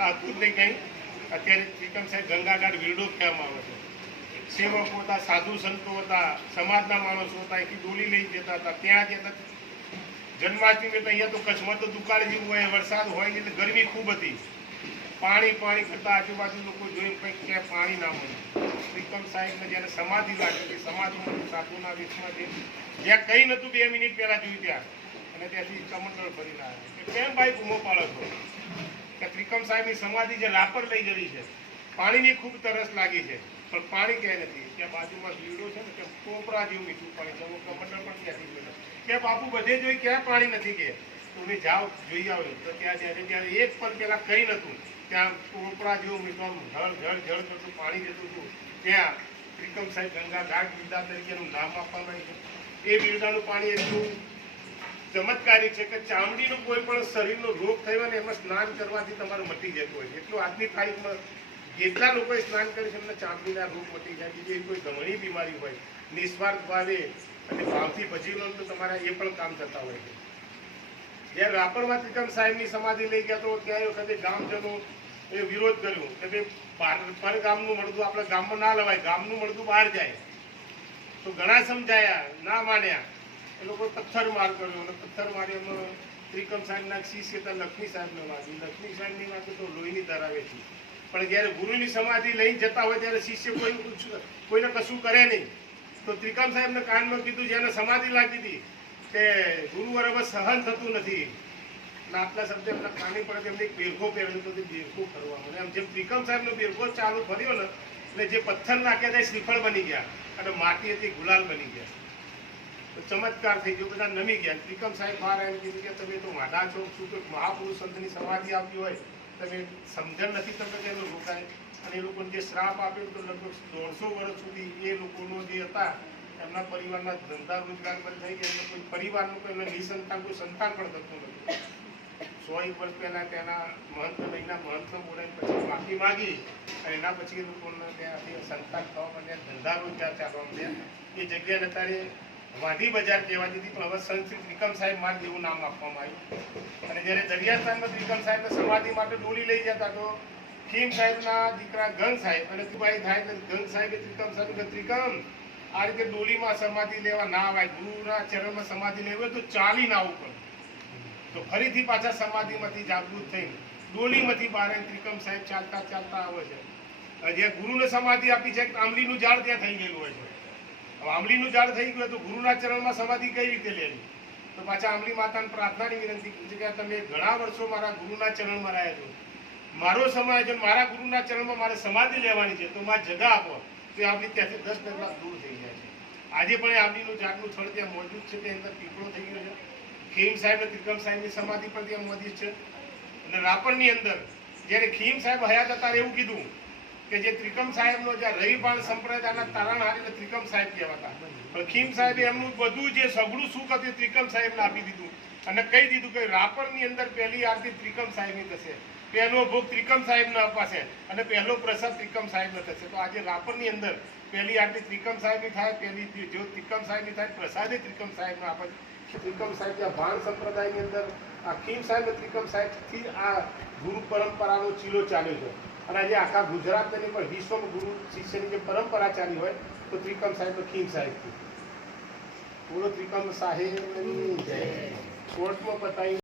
પહેલાં હતું જ નહીં કંઈ. અત્યારે ત્રિકમ સાહેબ ગંગાઘાટ વીરડો કહેવામાં આવે છે. સેવકો હતા, સાધુ સંતો હતા, સમાજના માણસો હતા, એથી ડોલી લઈ જતા હતા. ત્યાં જતા જન્માષ્ટમી તો અહીંયા તો કચ્છમાં તો દુકાળ જેવું હોય, વરસાદ હોય એટલે ગરમી ખૂબ હતી. પાણી કરતા આજુબાજુ લોકો જોઈને કંઈક ક્યાંય પાણી ના મળે. ત્રિકમ સાહેબને જ્યારે સમાધિ લાગી કે સમાજમાં સાધુના વેશમાં જે જ્યાં કંઈ નહોતું 2 મિનિટ પહેલાં જોયું ત્યાં, અને ત્યાંથી કમંડળ ભરીને આવ્યા કે કેમ ભાઈ બૂમો પાડો છો કે ત્રિકમ સાહેબની સમાધિ જે રાપર લઈ ગઈ છે, પાણીની ખૂબ તરસ લાગી છે પણ પાણી ક્યાંય નથી. ત્યાં બાજુમાં વીડો છે ને ત્યાં કોપરા જેવું મીઠું પાણી છે, કમંડળ પણ ત્યાંથી ગયેલો કે બાપુ બધે જોઈ ક્યાં પાણી નથી કે તમે જાઓ જોઈ આવો. તો ત્યાં જ્યારે એક પણ પેલા કંઈ નહોતું, ત્યાં કોપરા જેવું મીઠું જળ કરતું પાણી જતું હતું. ત્યાં ત્રિકમ સાહેબ ગંગા ઘાટ બિરદા તરીકેનું નામ આપવામાં આવ્યું છે. એ બિરદાનું પાણી એટલું ચમત્કારિક છે કે ચામડીનો કોઈ પણ શરીરનો રોગ થયો ને એમાં સ્નાન કરવાથી તમારું મટી જતું હોય. એટલું આજની તારીખમાં જેટલા લોકોએ સ્નાન કરે છે એમને ચામડીના રોગ મટી જાય. બીજી કોઈ ગમણી બીમારી હોય, નિસ્વાર્થ ભાવે અને ભાવથી ભજી લો તો તમારા એ પણ કામ થતા હોય છે. જ્યારે રાપરમાં ત્રિકમ સાહેબની સમાધિ લઈ ગયા તો ત્યાં એ વખતે ગામજનો એ વિરોધ કર્યો કે ભાઈ પર ગામનું મળતું આપણે ગામમાં ના લવાય, ગામનું મળતું બહાર જાય. તો ઘણા સમજાયા, ના માન્યા. એ લોકો પથ્થર માર કર્યો અને પથ્થર માર્યામાં ત્રિકમ સાહેબના શિષ્ય હતા લક્ષ્મી સાહેબને વાગી. લક્ષ્મી સાહેબની વાગે તો લોહીની ધરાવે છે. પણ જ્યારે ગુરુની સમાધિ લઈને જતા હોય ત્યારે શિષ્ય કોઈને કશું કરે નહીં. તો ત્રિકમ સાહેબને કાનમાં કીધું જેને સમાધિ લાગી હતી કે ગુરુ બરાબર સહન થતું નથી. આટલા શબ્દ એમના કાને પડે એમને એક બેરખો પહેરેલો તો તે બેરખો કરવા મને એમ જેમ ત્રિકમ સાહેબનો બેરખો ચાલુ ફર્યો ને એટલે જે પથ્થર નાખ્યા હતા શ્રીફળ બની ગયા અને માટી હતી ગુલાલ બની ગયા. તો ચમત્કાર થઈ ગયો, બધા નમી ગયા. ત્રિકમ સાહેબ બહાર એમ કીધું કે તમે તો માદા છો, શું કોઈ મહાપુરુષ સંતની સમાધિ આવતી હોય તમે સમજણ નથી તમને તેનો રોકાય. અને એ લોકોને જે શ્રાપ આપ્યો તો લગભગ 150 વર્ષ સુધી એ લોકોનો જે હતા એમના પરિવારના ધંધા રોજગાર પર થઈ ગયા. એટલે કોઈ પરિવારનું કોઈ નિસંતાન કોઈ સંતાન પણ થતું નથી. 100 વર્ષ પહેલા ત્યાંના મહંતને બોલાવીને પછી માફી માગી અને એના પછી લોકોને ત્યાંથી સંતાન થવા માંડ્યા, ધંધા રોજગાર ચાલવા માંડ્યા. એ જગ્યાને અત્યારે વાંઢી બજાર કહેવાતી હતી, પણ હવે સંત શ્રી ત્રિકમ સાહેબ માર્ગ એવું નામ આપવામાં આવ્યું. અને જ્યારે દરિયાસ્થાનમાં ત્રિકમ સાહેબને સમાધિ માટે ડોલી લઈ જતા તો ખીમ સાહેબના દીકરા ગંગ સાહેબ અને તુબાઈ થાય એટલે ગંગ સાહેબે ત્રિકમ સાહેબ ત્રિકમ આ રીતે ડોલીમાં સમાધિ લેવા ના આવાય, ગુરુના ચરણમાં સમાધિ લેવી હોય તો ચાલી ના આવવું પડે. તો ફરીથી પાછા સમાધિમાંથી જાગૃત થઈને ડોલીમાંથી બહાર ત્રિકમ સાહેબ ચાલતા ચાલતા આવે છે. જ્યાં ગુરુને સમાધિ આપી છે આંબલીનું ઝાડ ત્યાં થઈ ગયેલું હોય છે. હવે આંબલીનું ઝાડ થઈ ગયું તો ગુરુના ચરણમાં સમાધિ કઈ રીતે લેવી? તો પાછા આંબલી માતાને પ્રાર્થનાની વિનંતી કરી છે કે તમે ઘણા વર્ષો મારા ગુરુના ચરણમાં રહ્યા છો, મારો સમય છે, મારા ગુરુના ચરણમાં મારે સમાધિ લેવાની છે, તો મારે જગા આપો. તો આંબલી ત્યાંથી 10 ડગલા દૂર થઈ જાય છે. આજે પણ આંબલીનું ઝાડનું થડ ત્યાં મોજૂદ છે, તે અંદર પીપળો થઈ ગયો છે. ખીમ સાહેબ અને ત્રિકમ સાહેબની સમાધિ પણ ત્યાં મોજૂદ છે. અને રાપરની અંદર જ્યારે ખીમ સાહેબ હયાત હતા એવું કીધું કે જે ત્રિકમ સાહેબનો જે રવિબાણ સંપ્રદાયના તારણહારી ત્રિકમ સાહેબ કહેવાતા, પણ ખીમ સાહેબે એમનું બધું જે સગળું સુખ હતું ત્રિકમ સાહેબને આપી દીધું અને કહી દીધું કે રાપરની અંદર પહેલી આરતી ત્રિકમ સાહેબની થશે, પહેલો ભોગ ત્રિકમ સાહેબને અપાશે અને પહેલો પ્રસાદ ત્રિકમ સાહેબને થશે. તો આજે રાપરની અંદર પહેલી આરતી ત્રિકમ સાહેબની થાય, પહેલી જો ત્રિકમ સાહેબની થાય, પ્રસાદે ત્રિકમ સાહેબને આપે. ત્રિકમ સાહેબ ત્યાં ભાણ સંપ્રદાયની અંદર આ ખીમ સાહેબ ત્રિકમ સાહેબથી આ ગુરુ પરંપરાનો ચીલો ચાલ્યો છે. અને આજે આખા ગુજરાતની પણ વિશ્વમાં ગુરુ શિષ્યની જે પરંપરા ચાલી હોય તો ત્રિકમ સાહેબ ખીમ સાહેબથી બોલો ત્રિકમ સાહેબ જય. કોર્ટમાં પતાવી